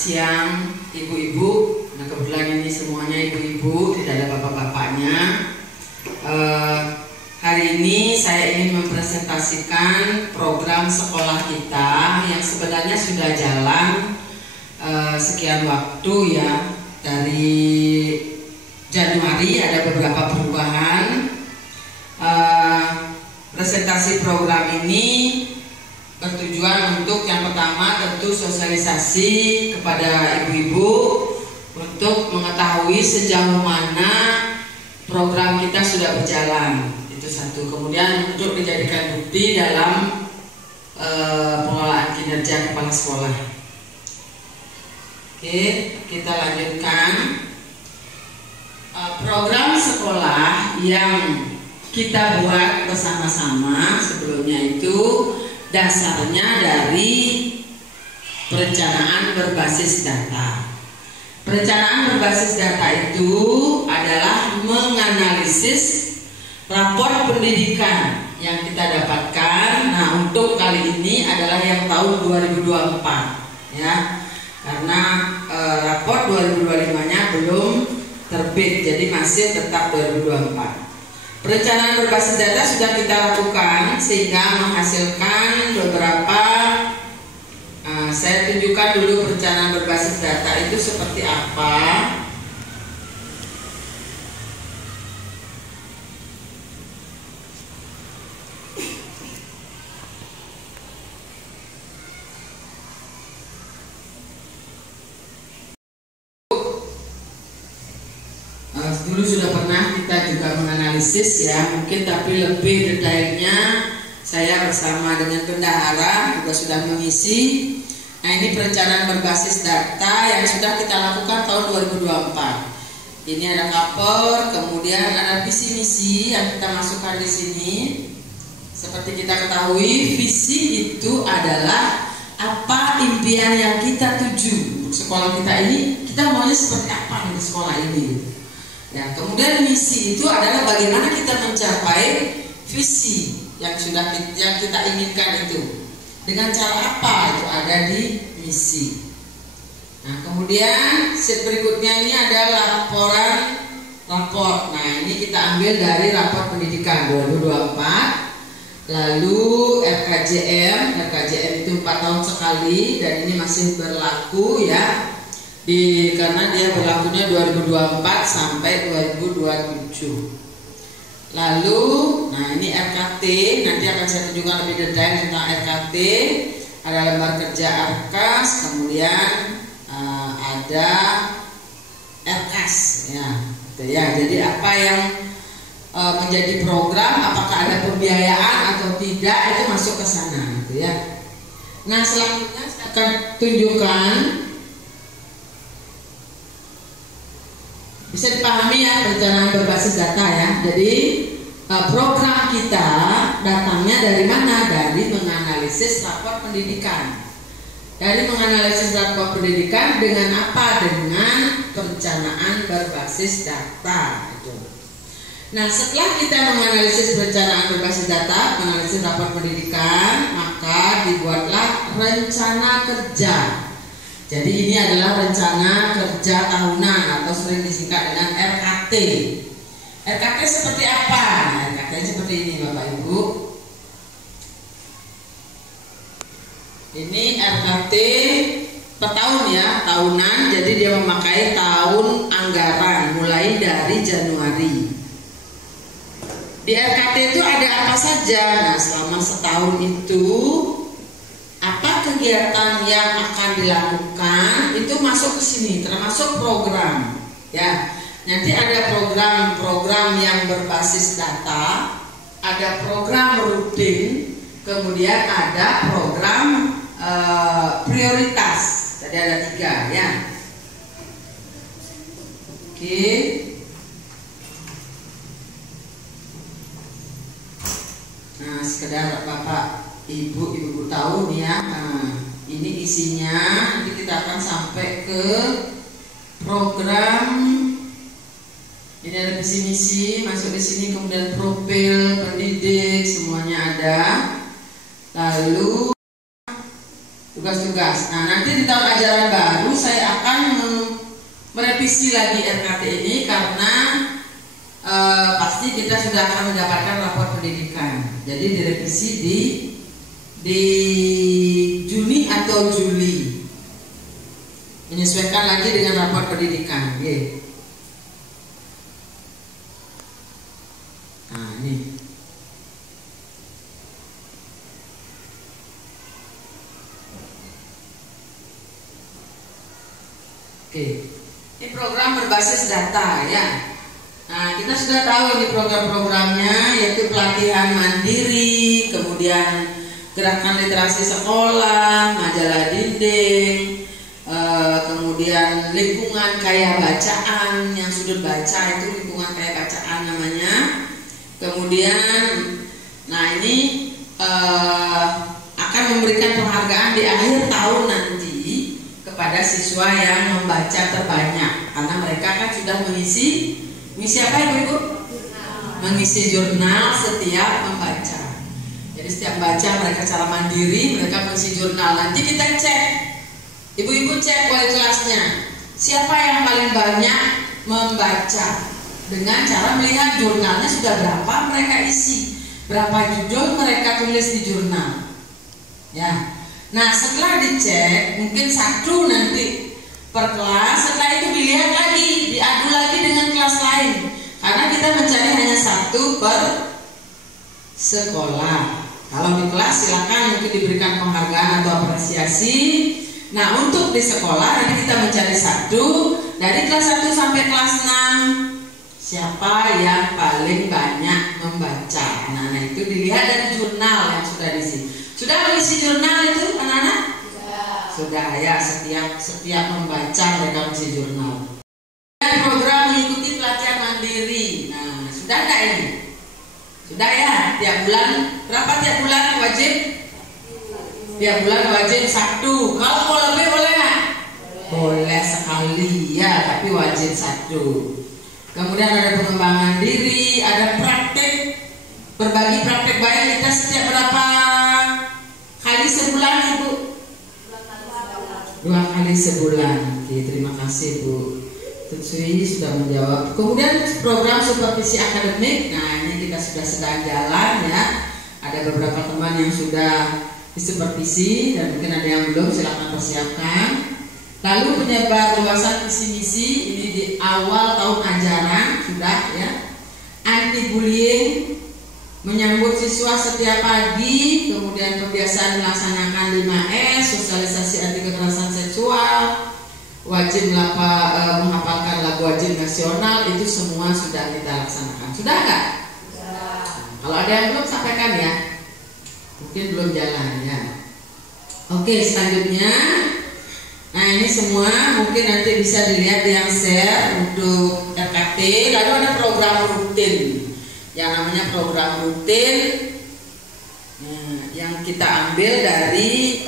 siang ibu-ibu. Nah, kebetulan ini semuanya ibu-ibu, tidak ada bapak-bapaknya. Hari ini saya ingin mempresentasikan program sekolah kita yang sebenarnya sudah jalan sekian waktu ya. Dari Januari ada beberapa perubahan. Presentasi program ini bertujuan untuk yang pertama tentu sosialisasi kepada ibu-ibu untuk mengetahui sejauh mana program kita sudah berjalan, itu satu. Kemudian untuk dijadikan bukti dalam pengelolaan kinerja kepala sekolah. Oke, kita lanjutkan. Program sekolah yang kita buat bersama-sama sebelumnya itu dasarnya dari perencanaan berbasis data. Perencanaan berbasis data itu adalah menganalisis rapor pendidikan yang kita dapatkan. Nah, untuk kali ini adalah yang tahun 2024 ya. Karena rapor 2025-nya belum terbit, jadi masih tetap 2024. Perencanaan berbasis data sudah kita lakukan sehingga menghasilkan beberapa. Saya tunjukkan dulu perencanaan berbasis data itu seperti apa. Dulu sudah pernah kita juga menganalisis ya, mungkin tapi lebih detailnya saya bersama dengan bendahara juga sudah mengisi. Nah, ini perencanaan berbasis data yang sudah kita lakukan tahun 2024. Ini ada cover, kemudian ada visi misi yang kita masukkan di sini. Seperti kita ketahui, visi itu adalah apa impian yang kita tuju untuk sekolah kita ini. Kita maunya seperti apa di sekolah ini? Ya, kemudian misi itu adalah bagaimana kita mencapai visi yang kita inginkan itu. Dengan cara apa itu ada di misi. Nah, kemudian sheet berikutnya ini adalah rapor. Nah, ini kita ambil dari rapor pendidikan 2024. Lalu RKJM itu 4 tahun sekali dan ini masih berlaku ya. Karena dia berlakunya 2024 sampai 2027. Lalu, nah ini RKT, nanti akan saya tunjukkan lebih detail tentang RKT. Ada lembar kerja ARKAS, kemudian ada RKAS, ya. Gitu ya. Jadi apa yang menjadi program, apakah ada pembiayaan atau tidak, itu masuk ke sana, gitu ya. Nah, selanjutnya saya akan tunjukkan. Bisa dipahami ya perencanaan berbasis data ya. Jadi program kita datangnya dari mana? Dari menganalisis rapor pendidikan. Dari menganalisis rapor pendidikan dengan apa? Dengan perencanaan berbasis data. Nah, setelah kita menganalisis perencanaan berbasis data, menganalisis rapor pendidikan, maka dibuatlah rencana kerja. Jadi ini adalah rencana kerja tahunan atau sering disingkat dengan RKT. RKT seperti apa? Nah, RKT seperti ini Bapak Ibu. Ini RKT per tahun ya, tahunan. Jadi dia memakai tahun anggaran mulai dari Januari. Di RKT itu ada apa saja? Nah, selama setahun itu apa kegiatan yang akan dilakukan itu masuk ke sini, termasuk program ya. Nanti ada program yang berbasis data, ada program rutin, kemudian ada program prioritas. Jadi ada 3 ya. Oke. Nah, sekedar Bapak Ibu tahu nih ya. Nah, ini isinya. Nanti kita akan sampai ke program. Ini ada visi misi masuk di sini, kemudian profil pendidik semuanya ada. Lalu tugas-tugas. Nah, nanti di tahun ajaran baru saya merevisi lagi RKT ini karena pasti kita sudah akan mendapatkan rapor pendidikan. Jadi direvisi di Juni atau Juli, menyesuaikan lagi dengan rapor pendidikan. Nah ini. Oke, ini program berbasis data ya. Nah, kita sudah tahu ini program-programnya, yaitu pelatihan mandiri, kemudian gerakan literasi sekolah, majalah dinding, kemudian lingkungan kaya bacaan, yang sudut baca itu lingkungan kaya bacaan namanya. Kemudian, nah ini akan memberikan penghargaan di akhir tahun nanti kepada siswa yang membaca terbanyak, karena mereka kan sudah mengisi apa ibu-ibu? Mengisi jurnal setiap membaca. Jadi setiap baca mereka secara mandiri, mereka mengisi jurnal. Nanti kita cek, ibu-ibu cek wali kelasnya, siapa yang paling banyak membaca, dengan cara melihat jurnalnya sudah berapa mereka isi, berapa judul mereka tulis di jurnal. Ya. Nah setelah dicek, mungkin satu nanti per kelas, setelah itu dilihat lagi, diadu lagi dengan kelas lain, karena kita mencari hanya satu per sekolah. Kalau di kelas silakan mungkin diberikan penghargaan atau apresiasi. Nah untuk di sekolah nanti kita mencari satu dari kelas 1 sampai kelas 6, siapa yang paling banyak membaca. Nah itu dilihat dari jurnal yang sudah diisi. Sudah mengisi jurnal itu anak-anak? Sudah ya, setiap membaca mereka mengisi jurnal. Dan program mengikuti pelatihan mandiri. Nah, sudah enggak ini? Sudah ya, tiap bulan berapa tiap bulan wajib? Tiap bulan wajib 1. Kalau mau lebih boleh nggak? Boleh sekali ya, tapi wajib 1. Kemudian ada pengembangan diri, ada praktek, berbagi praktek baik kita setiap berapa kali sebulan ibu? 2 kali sebulan. Oke, terima kasih Bu Tutsui sudah menjawab. Kemudian program supervisi akademik. Nah ini kita sudah sedang jalan ya. Ada beberapa teman yang sudah disupervisi dan mungkin ada yang belum, silakan persiapkan. Lalu penyebar luasan visi misi ini di awal tahun ajaran sudah ya. Anti bullying, menyambut siswa setiap pagi, kemudian kebiasaan melaksanakan 5S, sosialisasi anti kekerasan seksual, wajib menghafalkan lagu wajib nasional, itu semua sudah kita laksanakan. Sudah enggak? Sudah. Kalau ada yang belum sampaikan ya, mungkin belum jalan ya. Oke, selanjutnya, nah ini semua mungkin nanti bisa dilihat yang share untuk RKT. Lalu ada program rutin, yang namanya program rutin, yang kita ambil dari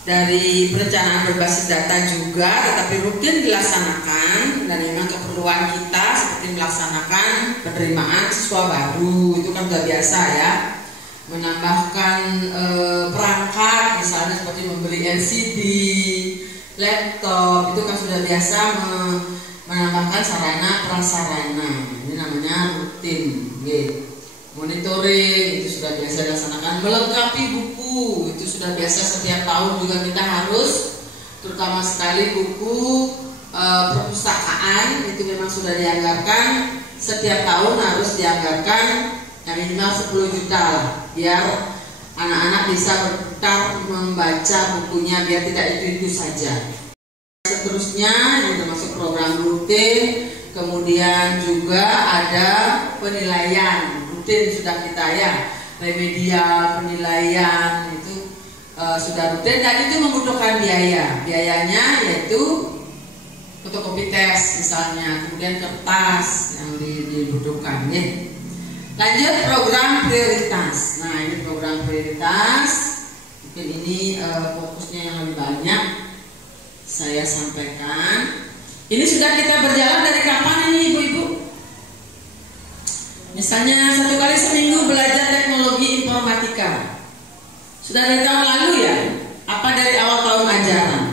dari perencanaan berbasis data juga, tetapi rutin dilaksanakan dan memang keperluan kita seperti melaksanakan penerimaan siswa baru, itu kan sudah biasa ya, menambahkan perangkat misalnya seperti membeli LCD, laptop, itu kan sudah biasa menambahkan sarana prasarana, ini namanya rutin. Monitoring itu sudah biasa dilaksanakan. Melengkapi buku itu sudah biasa, setiap tahun juga kita harus, terutama sekali buku perpustakaan itu memang sudah dianggarkan, setiap tahun harus dianggarkan yang minimal 10 juta lah, biar anak-anak bisa berputar membaca bukunya, biar tidak itu saja. Seterusnya ini termasuk program rutin. Kemudian juga ada penilaian rutin, sudah kita ya, remedial, penilaian itu sudah rutin dan itu membutuhkan biaya. Biayanya yaitu fotokopi tes misalnya, kemudian kertas yang dibutuhkan ya. Lanjut program prioritas. Nah ini program prioritas, mungkin ini fokusnya yang lebih banyak saya sampaikan. Ini sudah kita berjalan dari kapan ini ibu-ibu? Misalnya 1 kali seminggu belajar teknologi informatika. Sudah dari tahun lalu ya? Apa dari awal tahun ajaran?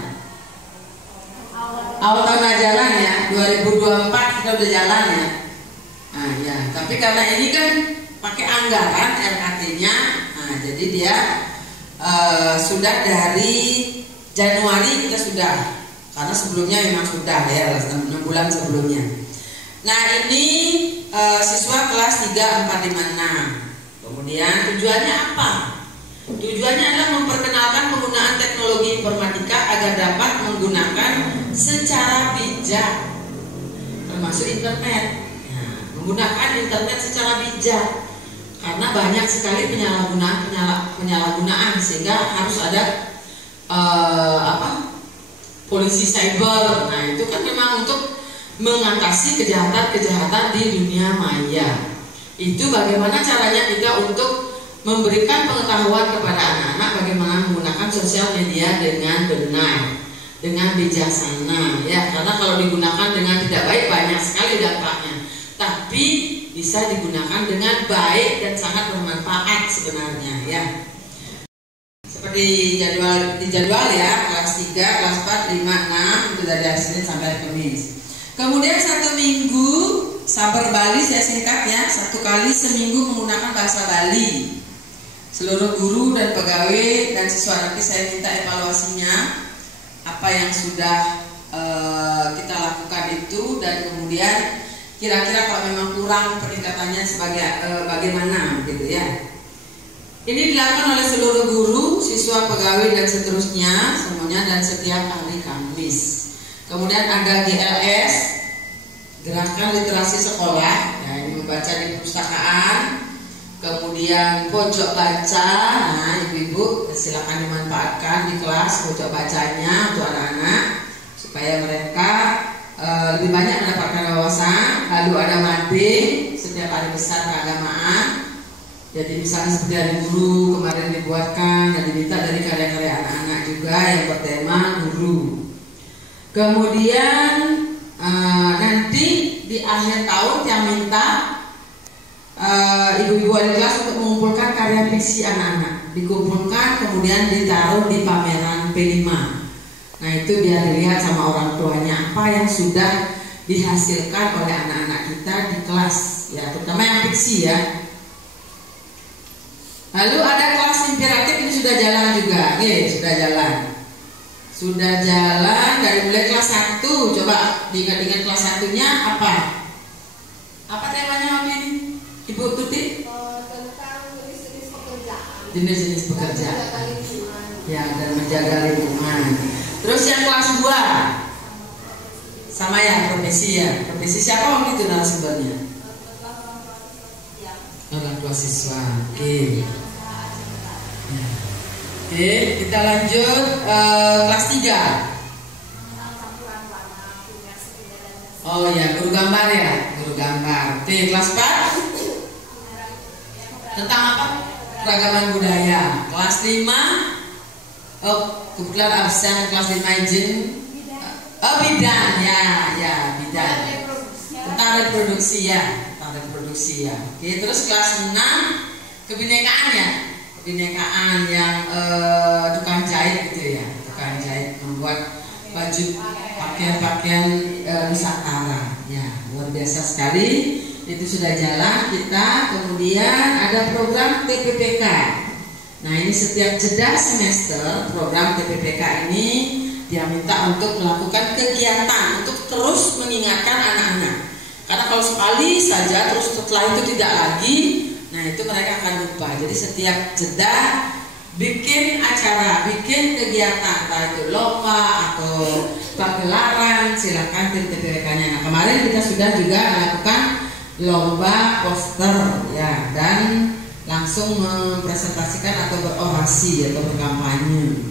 awal tahun jalan ya, 2024 kita udah jalan ya. Nah ya, tapi karena ini kan pakai anggaran RKT-nya, nah jadi dia sudah dari Januari kita sudah, karena sebelumnya memang sudah ya 6 bulan sebelumnya. Nah ini siswa kelas 3, 4, 5, 6. Kemudian tujuannya apa? Tujuannya adalah memperkenalkan penggunaan teknologi informatika agar dapat menggunakan secara bijak, termasuk internet. Nah, menggunakan internet secara bijak, karena banyak sekali penyalahgunaan sehingga harus ada polisi cyber. Nah itu kan memang untuk mengatasi kejahatan-kejahatan di dunia maya. Itu bagaimana caranya kita untuk memberikan pengetahuan kepada anak-anak bagaimana menggunakan sosial media dengan benar, dengan bijaksana ya. Karena kalau digunakan dengan tidak baik banyak sekali dampaknya, tapi bisa digunakan dengan baik dan sangat bermanfaat sebenarnya ya. Seperti jadwal ya, kelas 3, kelas 4, 5, 6 itu dari Senin sampai Kamis. Kemudian 1 minggu Sabar Bali saya singkat ya, 1 kali seminggu menggunakan bahasa Bali. Seluruh guru dan pegawai dan siswa nanti saya minta evaluasinya apa yang sudah kita lakukan itu, dan kemudian kira-kira kalau memang kurang peningkatannya sebagai bagaimana gitu ya. Ini dilakukan oleh seluruh guru, siswa, pegawai dan seterusnya semuanya, dan setiap hari Kamis. Kemudian ada GLS, Gerakan Literasi Sekolah, ya, ini membaca di perpustakaan. Kemudian pojok baca, nah ibu-ibu silakan dimanfaatkan di kelas pojok bacanya untuk anak-anak supaya mereka lebih banyak mendapatkan wawasan. Lalu ada mading, setiap hari besar keagamaan. Jadi misalnya seperti hari guru kemarin dibuatkan dan diminta dari karya-karya anak-anak juga yang bertema guru. Kemudian nanti di akhir tahun yang minta ibu-ibu wali kelas untuk mengumpulkan karya fiksi anak-anak, dikumpulkan kemudian ditaruh di pameran P5. Nah itu biar dilihat sama orang tuanya apa yang sudah dihasilkan oleh anak-anak kita di kelas ya, terutama yang fiksi ya. Lalu ada kelas imperatif, ini sudah jalan juga, sudah jalan. Sudah jalan dari mulai kelas 1. Coba diingat-ingat kelas 1-nya apa? Apa temanya waktu ini? Ibu Tuti? Tentang jenis-jenis pekerjaan. Jenis-jenis pekerjaan. Ya, dan menjaga lingkungan. Terus yang kelas 2? Sama ya, profesi ya. Profesi siapa waktu itu narasumbernya? Orang tua siswa. Oke. Oke, kita lanjut kelas 3. Oh ya, guru gambar ya, guru gambar. Oke, kelas 4 tentang apa? Keragaman budaya. Kelas 5, oh kebetulan absen kelas 5 izin. Oh bidan ya bidan. Tentang reproduksi ya, Oke, terus kelas 6 kebinekaan ya. Kebinekaan yang tukang jahit gitu ya, tukang jahit membuat baju pakaian Nusantara ya, luar biasa sekali. Itu sudah jalan kita. Kemudian ada program TPPK. Nah ini setiap jeda semester program TPPK ini dia minta untuk melakukan kegiatan untuk terus mengingatkan anak-anak, karena kalau sekali saja terus setelah itu tidak lagi, nah itu mereka akan lupa. Jadi setiap jeda bikin acara, bikin kegiatan, entah itu lomba atau pagelaran, silakan tim TPPK-nya. Nah kemarin kita sudah juga melakukan lomba poster ya, dan langsung mempresentasikan atau berorasi atau berkampanye.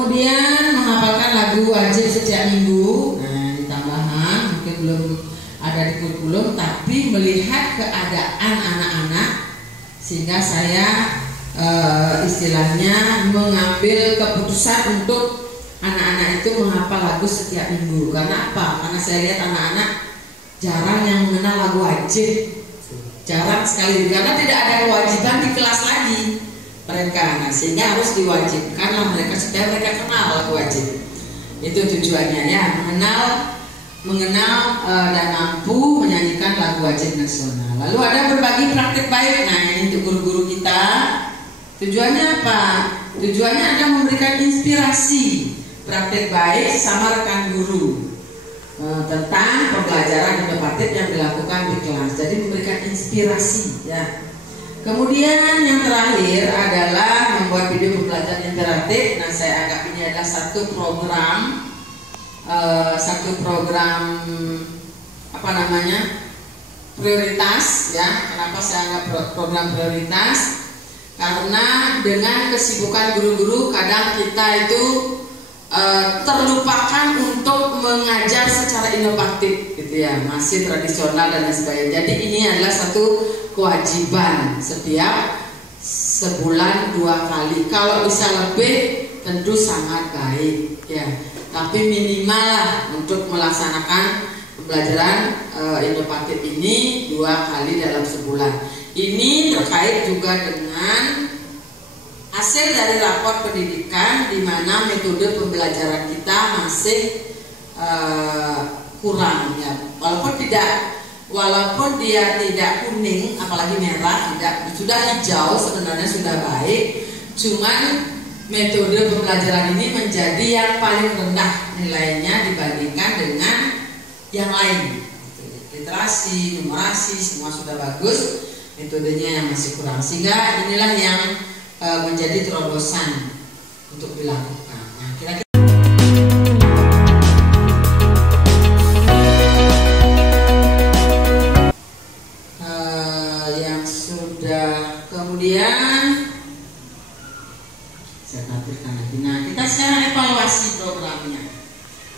Kemudian menghafalkan lagu wajib setiap minggu. Nah ini tambahan, mungkin belum ada di kurikulum, tapi melihat keadaan anak-anak sehingga saya istilahnya mengambil keputusan untuk anak-anak itu menghafal lagu setiap minggu. Karena apa? Karena saya lihat anak-anak jarang yang mengenal lagu wajib, jarang sekali, karena tidak ada kewajiban di kelas lagi mereka. Nah, sehingga harus diwajibkan lah mereka supaya mereka kenal lagu wajib. Itu tujuannya ya, mengenal dan mampu menyanyikan lagu wajib nasional. Lalu ada berbagi praktik baik. Nah, ini untuk guru-guru kita. Tujuannya apa? Tujuannya adalah memberikan inspirasi praktik baik sama rekan guru tentang pembelajaran inovatif yang dilakukan di kelas. Jadi memberikan inspirasi ya. Kemudian yang terakhir adalah membuat video pembelajaran interaktif. Nah, saya anggap ini adalah satu program apa namanya, prioritas ya. Kenapa saya anggap program prioritas? Karena dengan kesibukan guru-guru kadang kita itu terlupakan untuk mengajar secara inovatif gitu ya, masih tradisional dan lain sebagainya. Jadi ini adalah satu kewajiban setiap sebulan 2 kali. Kalau bisa lebih tentu sangat baik ya, tapi minimal lah untuk melaksanakan pembelajaran inovatif ini 2 kali dalam sebulan. Ini terkait juga dengan hasil dari raport pendidikan, di mana metode pembelajaran kita masih kurang ya. Walaupun dia tidak kuning, apalagi merah, sudah hijau, sebenarnya sudah baik. Cuman metode pembelajaran ini menjadi yang paling rendah nilainya dibandingkan dengan yang lain. Literasi, numerasi, semua sudah bagus, metodenya yang masih kurang. Sehingga inilah yang menjadi terobosan untuk dilakukan. Nah, kira-kira yang sudah, kemudian saya tampilkan lagi. Nah, kita sekarang evaluasi programnya,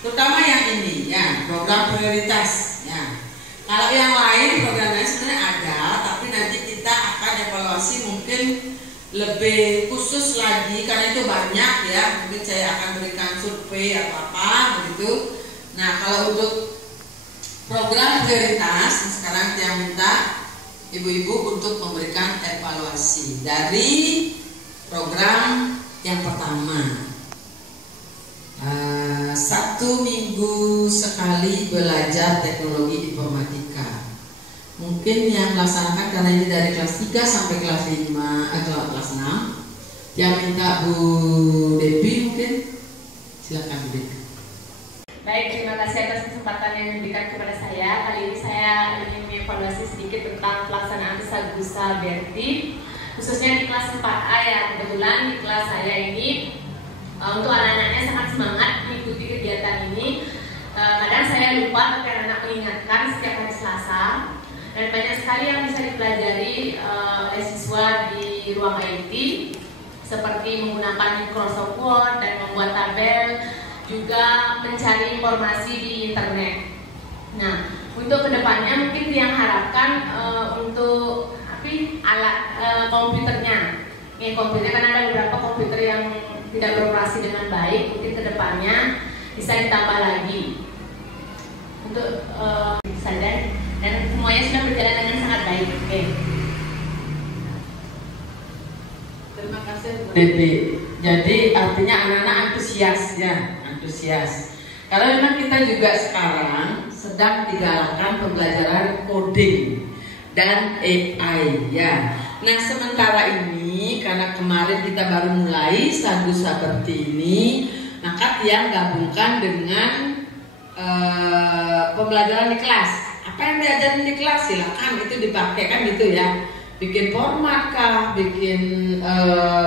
terutama yang ini ya, program prioritas ya. Kalau yang lain programnya sebenarnya ada, tapi nanti kita akan evaluasi mungkin lebih khusus lagi karena itu banyak ya. Mungkin saya akan berikan survei atau apa begitu. Nah, kalau untuk program prioritas sekarang saya minta ibu-ibu untuk memberikan evaluasi dari program yang pertama. 1 minggu sekali belajar teknologi informatika. Mungkin yang melaksanakan, karena ini dari kelas 3 sampai kelas 5 atau kelas 6, yang minta Bu Devi mungkin silakan Bu Devi. Baik, terima kasih atas kesempatan yang diberikan kepada saya. Kali ini saya ingin mengevaluasi sedikit tentang pelaksanaan Sagusa Berti, khususnya di kelas 4A ya. Kebetulan di kelas saya ini untuk anak-anaknya sangat semangat mengikuti kegiatan ini. Kadang saya lupa anak-anak mengingatkan setiap hari Selasa. Dan banyak sekali yang bisa dipelajari oleh siswa di ruang IT, seperti menggunakan Microsoft Word dan membuat tabel, juga mencari informasi di internet. Nah, untuk kedepannya mungkin yang harapkan untuk alat komputernya. Komputernya kan ada beberapa komputer yang tidak beroperasi dengan baik, mungkin kedepannya bisa ditambah lagi untuk saja. Dan semuanya sudah berjalan dengan sangat baik. Oke. Terima kasih Bu Devi. Jadi artinya anak-anak antusias ya, antusias. Kalau memang kita juga sekarang sedang digalakkan pembelajaran coding dan AI ya. Nah, sementara ini karena kemarin kita baru mulai Sagusa Berti ini, maka dia gabungkan dengan pembelajaran di kelas. Apa yang diajarin di kelas silakan itu dipakai kan gitu ya. Bikin format kah, bikin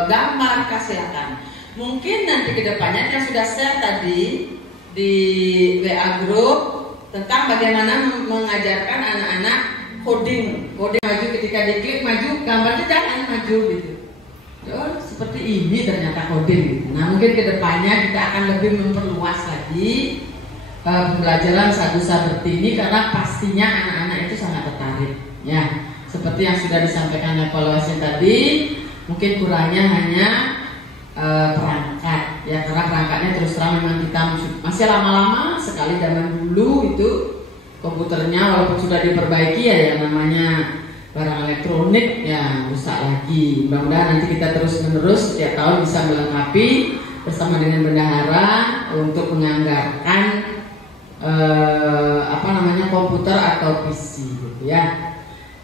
gambar kah, silakan. Mungkin nanti kedepannya yang sudah share tadi di WA group tentang bagaimana mengajarkan anak-anak coding maju, ketika diklik maju, gambarnya jangan maju gitu. Oh, seperti ini ternyata coding gitu. Nah, mungkin kedepannya kita akan lebih memperluas lagi pembelajaran Sagusa Berti ini, karena pastinya anak-anak itu sangat tertarik ya. Seperti yang sudah disampaikan evaluasi tadi, mungkin kurangnya hanya perangkat ya, karena perangkatnya terus terang memang kita masih lama-lama sekali. Zaman dulu itu komputernya walaupun sudah diperbaiki ya, yang namanya barang elektronik ya rusak lagi. Mudah-mudahan nanti kita terus menerus setiap tahun bisa melengkapi bersama dengan bendahara untuk menganggarkan komputer atau PC gitu ya.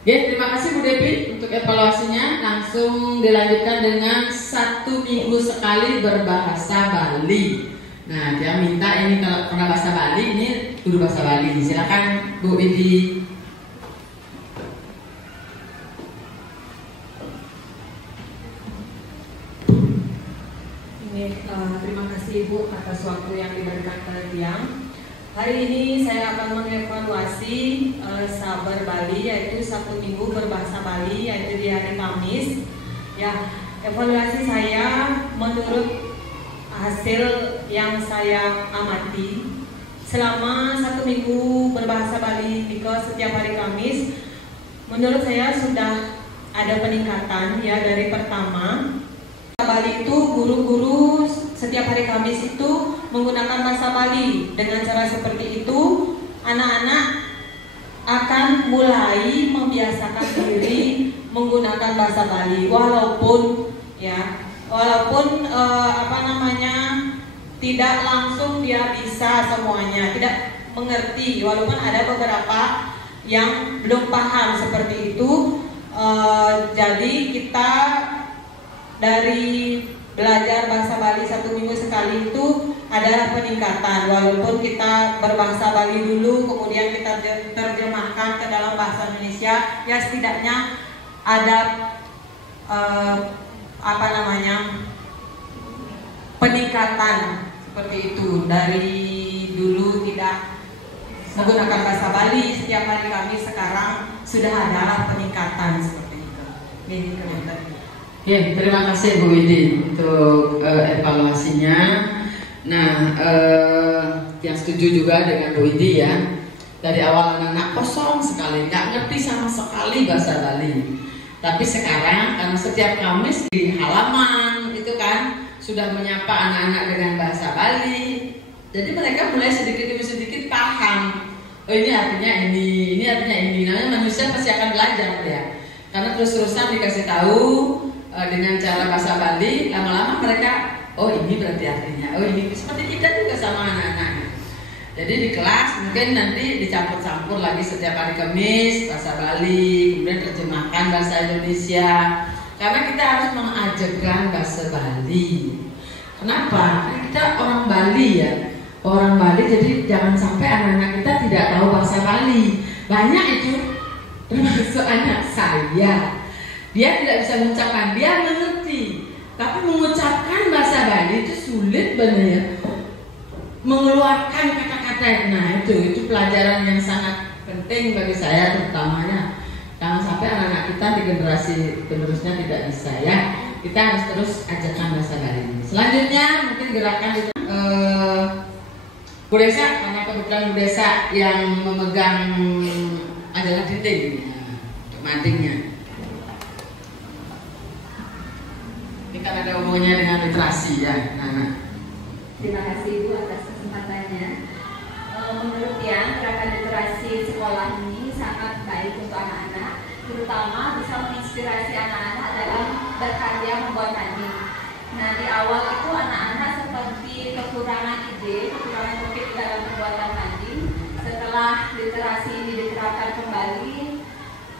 Oke, terima kasih Bu Devi untuk evaluasinya. Langsung dilanjutkan dengan 1 minggu sekali berbahasa Bali. Nah, dia minta ini kalau pernah bahasa Bali, ini guru bahasa Bali. Silakan Bu Indi. Terima kasih Ibu atas waktu yang diberikan ke Tiang. Hari ini saya akan mengevaluasi Sabar Bali, yaitu 1 minggu berbahasa Bali, yaitu di hari Kamis. Ya, evaluasi saya menurut hasil yang saya amati selama 1 minggu berbahasa Bali di setiap hari Kamis, menurut saya sudah ada peningkatan ya. Dari pertama, Bali itu guru-guru setiap hari Kamis itu menggunakan bahasa Bali. Dengan cara seperti itu, anak-anak akan mulai membiasakan diri menggunakan bahasa Bali. Walaupun tidak langsung dia bisa semuanya, tidak mengerti. Walaupun ada beberapa yang belum paham seperti itu. Jadi kita dari belajar bahasa Bali 1 minggu sekali itu ada peningkatan. Walaupun kita berbahasa Bali dulu, kemudian kita terjemahkan ke dalam bahasa Indonesia, ya setidaknya ada peningkatan seperti itu. Dari dulu tidak menggunakan bahasa Bali setiap hari Kamis, sekarang sudah ada peningkatan seperti itu. Ini komentar. Oke, terima kasih Bu Widi untuk evaluasinya. Nah, yang setuju juga dengan Bu Widi ya. Dari awal anak-anak kosong sekali, nggak ngerti sama sekali bahasa Bali. Tapi sekarang karena setiap Kamis di halaman itu kan sudah menyapa anak-anak dengan bahasa Bali. Jadi mereka mulai sedikit demi sedikit paham. Oh, ini artinya ini artinya ini. Namanya manusia pasti akan belajar ya. Karena terus-terusan dikasih tahu dengan cara bahasa Bali, lama-lama mereka, oh ini berarti artinya, oh ini seperti kita juga sama anak-anak. Jadi di kelas mungkin nanti dicampur-campur lagi setiap hari Kamis bahasa Bali, kemudian terjemahkan bahasa Indonesia. Karena kita harus mengajarkan bahasa Bali. Kenapa? Kita orang Bali ya, orang Bali. Jadi jangan sampai anak-anak kita tidak tahu bahasa Bali. Banyak itu, termasuk anak saya. Dia tidak bisa mengucapkan, dia mengerti, tapi mengucapkan bahasa Bali itu sulit benar ya. Mengeluarkan kata-kata, nah itu pelajaran yang sangat penting bagi saya terutamanya. Jangan sampai anak-anak kita di generasi penerusnya tidak bisa ya. Kita harus terus ajarkan bahasa Bali. Selanjutnya mungkin gerakan itu Bu Desa, karena kebetulan Bu Desa yang memegang adalah dinding untuk madingnya. Ini kan ada hubungannya dengan literasi ya, Nana. Terima kasih Ibu atas kesempatannya. Menurut Tiang, gerakan literasi sekolah ini sangat baik untuk anak-anak, terutama bisa menginspirasi anak-anak dalam berkarya membuat mading. Nah, di awal itu anak-anak seperti kekurangan ide, kekurangan topik dalam pembuatan mading. Setelah literasi ini diterapkan kembali,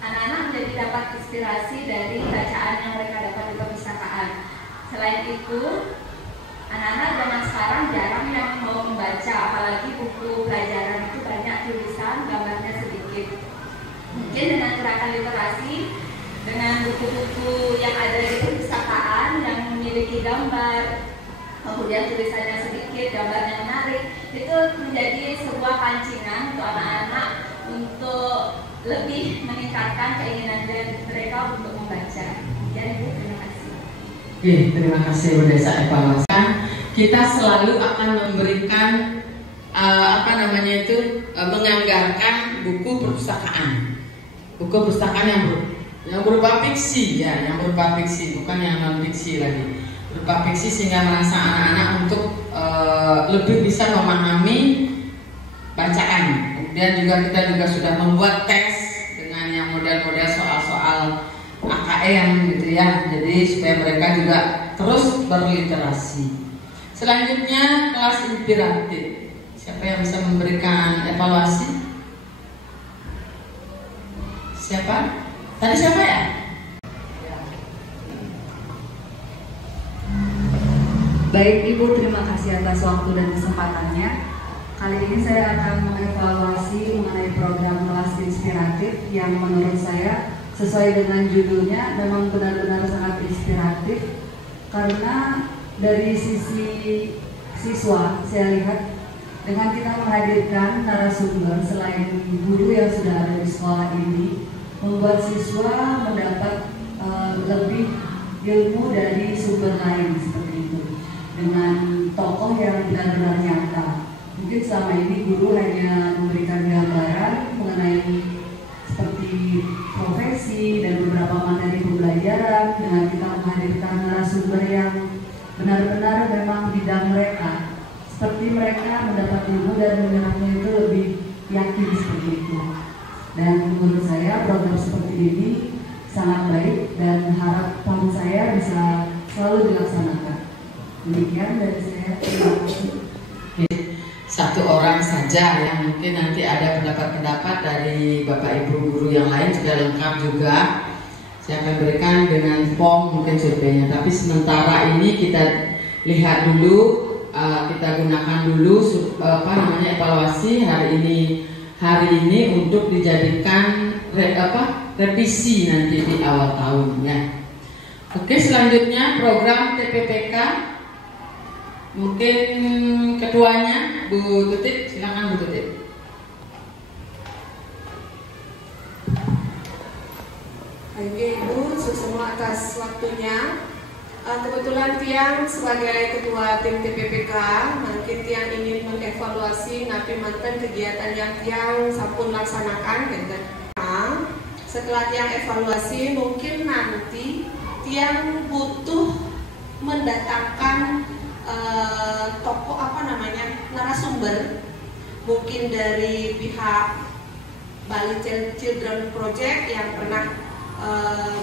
anak-anak menjadi dapat inspirasi dari bacaan yang mereka dapat di perpustakaan. Selain itu, anak-anak zaman sekarang jarang yang mau membaca, apalagi buku pelajaran itu banyak tulisan, gambarnya sedikit. Mungkin dengan gerakan literasi, dengan buku-buku yang ada di perpustakaan yang memiliki gambar, kemudian tulisannya sedikit, gambarnya menarik, itu menjadi sebuah pancingan untuk anak-anak untuk lebih meningkatkan keinginan mereka untuk membaca. Jadi terima kasih. Terima kasih Bu Desa evaluasi. Kita selalu akan memberikan menganggarkan buku perpustakaan. Buku perpustakaan yang berupa fiksi ya, yang berupa fiksi, bukan yang non fiksi lagi. Berupa fiksi sehingga merasa anak-anak untuk lebih bisa memahami bacaan. Kemudian kita juga sudah membuat tes dengan yang model-model soal-soal AKM gitu ya. Jadi supaya mereka juga terus berliterasi. Selanjutnya kelas inspiratif. Siapa yang bisa memberikan evaluasi? Siapa? Tadi siapa ya? Baik Ibu, terima kasih atas waktu dan kesempatannya. Kali ini saya akan mengevaluasi mengenai program kelas inspiratif yang menurut saya sesuai dengan judulnya memang benar-benar sangat inspiratif, karena dari sisi siswa saya lihat dengan kita menghadirkan narasumber selain guru yang sudah ada di sekolah ini, membuat siswa mendapat lebih ilmu dari sumber lain seperti itu, dengan tokoh yang benar-benar nyata. Mungkin selama ini guru hanya memberikan gambaran mengenai seperti profesi dan beberapa materi pembelajaran, dengan kita menghadirkan narasumber yang benar-benar memang bidang mereka, seperti mereka mendapat ilmu dan menyerapnya itu lebih yakin seperti itu. Dan menurut saya program seperti ini sangat baik dan harapan saya bisa selalu dilaksanakan. Demikian dari saya, terima kasih. Satu orang saja, yang mungkin nanti ada pendapat-pendapat dari Bapak Ibu guru yang lain juga lengkap juga. Saya akan berikan dengan form mungkin surveinya, tapi sementara ini kita lihat dulu, kita gunakan dulu evaluasi hari ini untuk dijadikan revisi nanti di awal tahunnya. Oke, selanjutnya program TPPK. Mungkin ketuanya Bu Tutik, silakan Bu Tutik. Baik Ibu, semua atas waktunya. Kebetulan Tiang sebagai ketua tim TPPK, mungkin Tiang ingin mengevaluasi napi mantan kegiatan yang Tiang sampun laksanakan. Setelah Tiang evaluasi, mungkin nanti Tiang butuh mendatangkan tokoh narasumber, mungkin dari pihak Bali Children Project yang pernah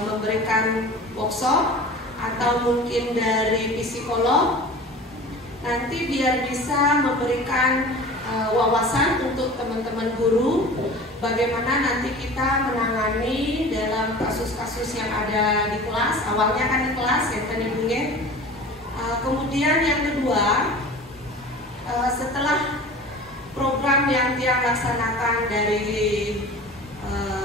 memberikan workshop, atau mungkin dari psikolog, nanti biar bisa memberikan wawasan untuk teman-teman guru bagaimana nanti kita menangani dalam kasus-kasus yang ada di kelas. Awalnya kan di kelas ya kan Ibunya. Kemudian yang kedua, setelah program yang Tiang laksanakan dari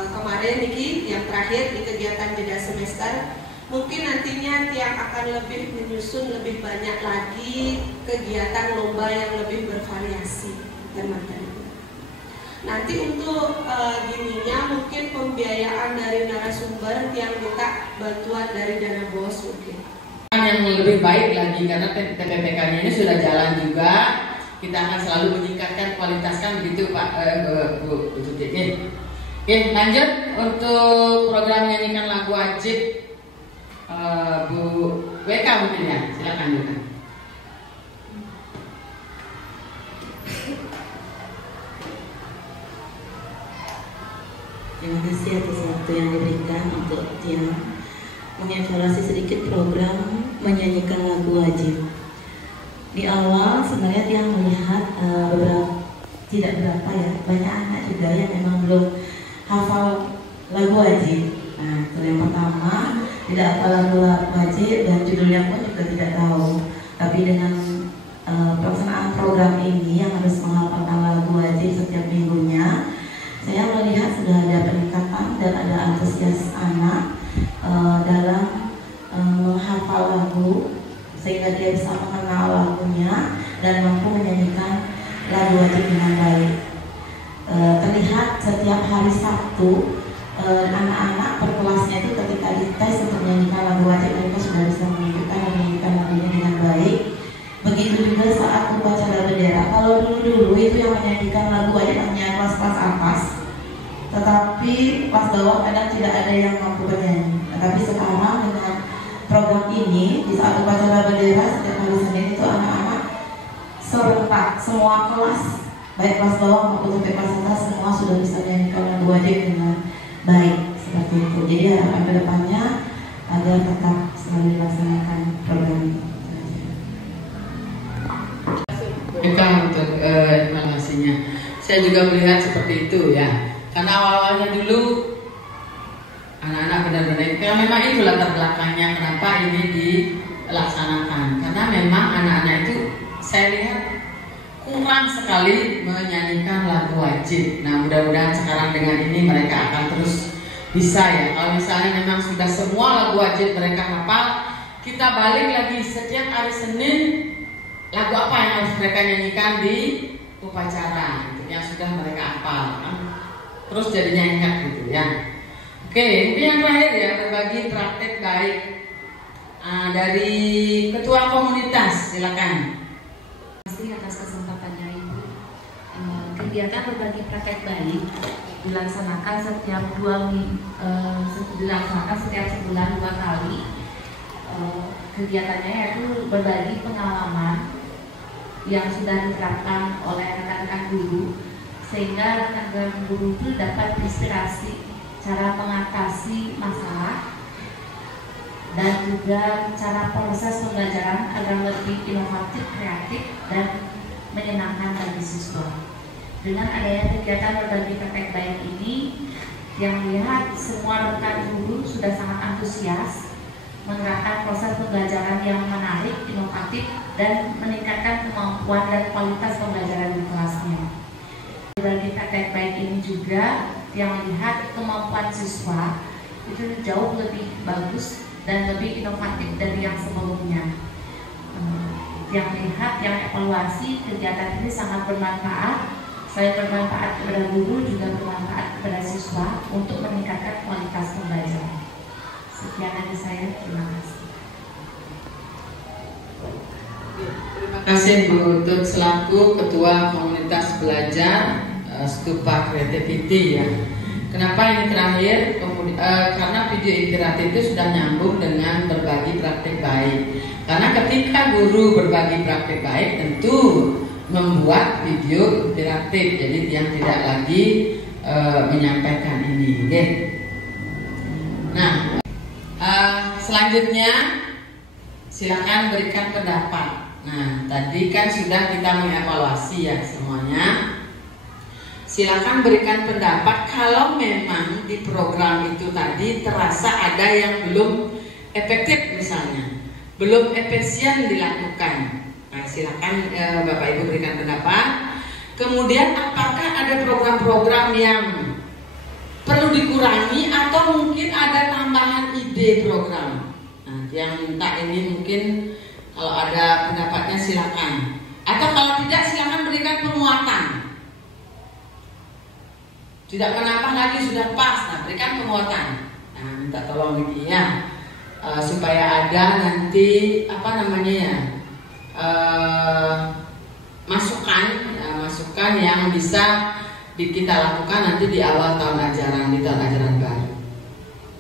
kemarin Niki, yang terakhir di kegiatan jeda semester, mungkin nantinya Tiang akan lebih menyusun lebih banyak lagi kegiatan lomba yang lebih bervariasi, teman-teman. Nanti untuk gininya mungkin pembiayaan dari narasumber Tiang minta bantuan dari dana BOS mungkin. Yang lebih baik lagi, karena TPPK-nya ini sudah jalan juga, kita akan selalu meningkatkan kualitaskan begitu Pak Bu Tutik. Oke, lanjut untuk program nyanyikan lagu wajib Bu WK mungkin ya, silakan Bu. Terima kasih atas waktu yang diberikan untuk Tiang mengevaluasi sedikit program menyanyikan lagu wajib. Di awal sebenarnya Tiang melihat banyak anak juga yang memang belum hafal lagu wajib. Nah, itu yang pertama, tidak hafal lagu wajib dan judulnya pun juga tidak tahu. Tapi dengan pelaksanaan program ini yang harus menghafalkan lagu wajib setiap minggunya, saya melihat sudah ada peningkatan dan ada antusias anak dalam menghafal lagu, sehingga dia bisa mengenal lagunya dan mampu menyanyikan lagu wajib dengan baik. Terlihat setiap hari Sabtu anak-anak per kelasnya itu ketika dites untuk menyanyikan lagu wajib, mereka sudah bisa menyanyikan lagunya dengan baik. Begitu juga saat upacara bendera. Kalau dulu itu yang menyanyikan lagu wajib hanya kelas-kelas atas, tetapi kelas bawah kadang tidak ada yang mampu bernyanyi. Tapi sekarang dengan program ini, di saat upacara bendera setiap hari Senin itu anak-anak serentak semua kelas, baik kelas bawah maupun sampai kelas atas, semua sudah bisa menyanyikan lagu wajib dengan baik seperti itu. Jadi harapan kedepannya agar tetap selalu dilaksanakan program ini. Saya juga melihat seperti itu ya. Karena awal-awalnya dulu anak-anak benar-benar, karena memang itu latar belakangnya kenapa ini dilaksanakan. Karena memang anak-anak itu saya lihat kurang sekali menyanyikan lagu wajib. Nah, mudah-mudahan sekarang dengan ini mereka akan terus bisa ya. Kalau misalnya memang sudah semua lagu wajib mereka hafal, kita balik lagi setiap hari Senin lagu apa yang harus mereka nyanyikan di upacara gitu, yang sudah mereka hafal kan? Terus jadinya ingat gitu ya. Oke, ini yang terakhir ya, berbagi praktek baik dari ketua komunitas, silakan. Terima kasih atas kesempatannya Ibu. Kegiatan berbagi praktek baik dilaksanakan setiap sebulan 2 kali. Kegiatannya yaitu berbagi pengalaman yang sudah diterapkan oleh rekan-rekan guru, sehingga rekan-rekan guru itu dapat inspirasi cara mengatasi masalah dan juga cara proses pembelajaran agar lebih inovatif, kreatif, dan menyenangkan bagi siswa. Dengan adanya kegiatan berbagi praktek baik ini, yang lihat semua rekan guru sudah sangat antusias menerapkan proses pembelajaran yang menarik, inovatif, dan meningkatkan kemampuan dan kualitas pembelajaran di kelasnya. Berbagi praktek baik ini juga yang lihat kemampuan siswa itu jauh lebih bagus dan lebih inovatif dari yang sebelumnya. Yang lihat, yang evaluasi kegiatan ini sangat bermanfaat. Selain bermanfaat kepada guru, juga bermanfaat kepada siswa untuk meningkatkan kualitas pembelajaran. Sekian dari saya, terima kasih. Terima kasih Bu Utut selaku Ketua Komunitas Belajar Stupa Creativity ya. Kenapa ini terakhir? Karena video interaktif itu sudah nyambung dengan berbagi praktik baik. Karena ketika guru berbagi praktik baik tentu membuat video interaktif, jadi yang tidak lagi menyampaikan ini. Okay. Nah, selanjutnya silakan berikan pendapat. Nah, tadi kan sudah kita mengevaluasi ya semuanya. Silakan berikan pendapat kalau memang di program itu tadi terasa ada yang belum efektif misalnya, belum efisien dilakukan. Nah, silakan Bapak Ibu berikan pendapat. Kemudian apakah ada program-program yang perlu dikurangi atau mungkin ada tambahan ide program. Nah, yang minta ini mungkin kalau ada pendapatnya silakan. Atau kalau tidak silakan berikan penguatan. Tidak menambah lagi sudah pas, nah berikan penguatan. Nah, minta tolong lagi ya, supaya ada nanti apa namanya ya, masukan yang bisa kita lakukan nanti di awal tahun ajaran, di tahun ajaran baru.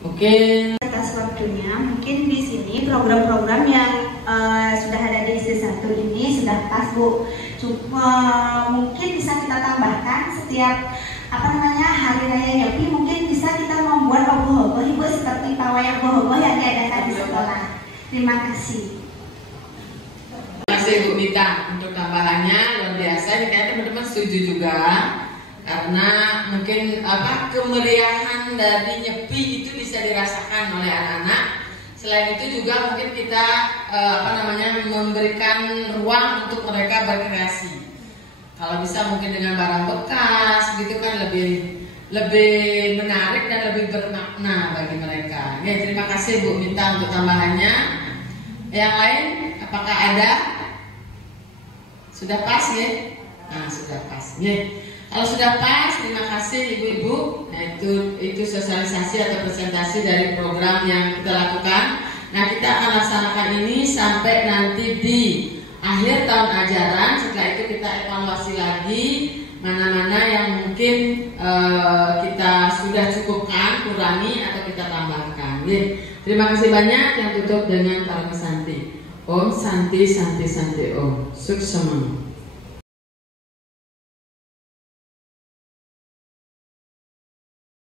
Mungkin atas waktunya, mungkin di sini program-program yang sudah ada di S1 ini sudah pas Bu. Cuma mungkin bisa kita tambahkan setiap hari raya Nyepi, mungkin bisa kita membuat ogoh-ogoh Ibu seperti pawai ogoh-ogoh yang diadakan di sekolah. Terima kasih. Terima kasih Bu Mita untuk tambahannya luar biasa. Ini kayak teman-teman setuju juga karena mungkin kemeriahan dari Nyepi itu bisa dirasakan oleh anak-anak. Selain itu juga mungkin kita memberikan ruang untuk mereka berkreasi. Kalau bisa mungkin dengan barang bekas gitu kan lebih menarik dan lebih bermakna bagi mereka. Nih, terima kasih Bu Minta untuk tambahannya. Yang lain apakah ada? Sudah pas ya? Nah, sudah pas. Nih, kalau sudah pas, terima kasih Ibu-ibu. Nah, itu sosialisasi atau presentasi dari program yang kita lakukan. Nah, kita akan laksanakan ini sampai nanti di akhir tahun ajaran. Setelah itu kita evaluasi lagi mana-mana yang mungkin kita sudah cukupkan, kurangi atau kita tambahkan. Terima kasih banyak. Yang tutup dengan Para Santi. Om Santi Santi Santi Om. Suksema.